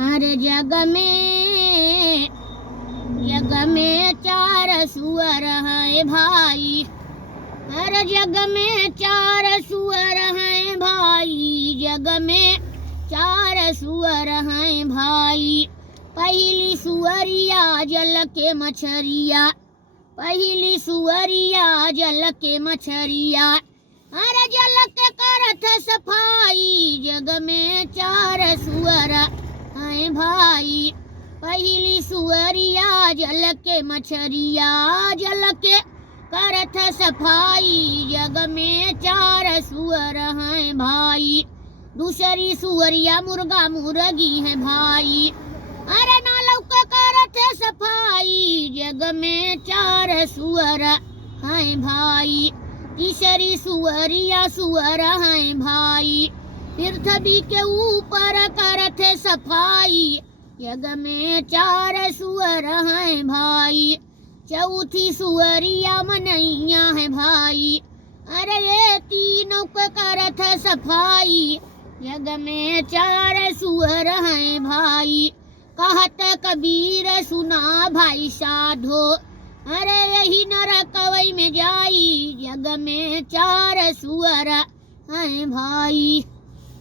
हर जग में चार सुअर हैं भाई, हर जग में चार सुअर हैं भाई, जग में चार सुअर हैं भाई। पहली सुअरिया जल के मछरिया, पहली सुअरिया जल के मछरिया, हर जल के करत सफाई, जग में चार सुअर हैं भाई। पहली सुअरिया जल के मछरिया, जल के करत सफाई, जग में चार सुअर हैं भाई। दूसरी सुअरिया मुर्गा मुर्गी है भाई, अरे नालव के करत सफाई, जग में चार सुअर हैं भाई। तीसरी सुअरिया सुअर हैं भाई, पृथ्वी के ऊपर करत सफाई, जग में चार सुअर हैं भाई। चौथी सुअरिया मनैया है भाई, अरे ये तीनों को करत सफाई, जग में चार सुअर हैं भाई। कहत कबीर सुना भाई साधो, अरे यही नरकवई में जाई, जग में चार सुअर हैं भाई।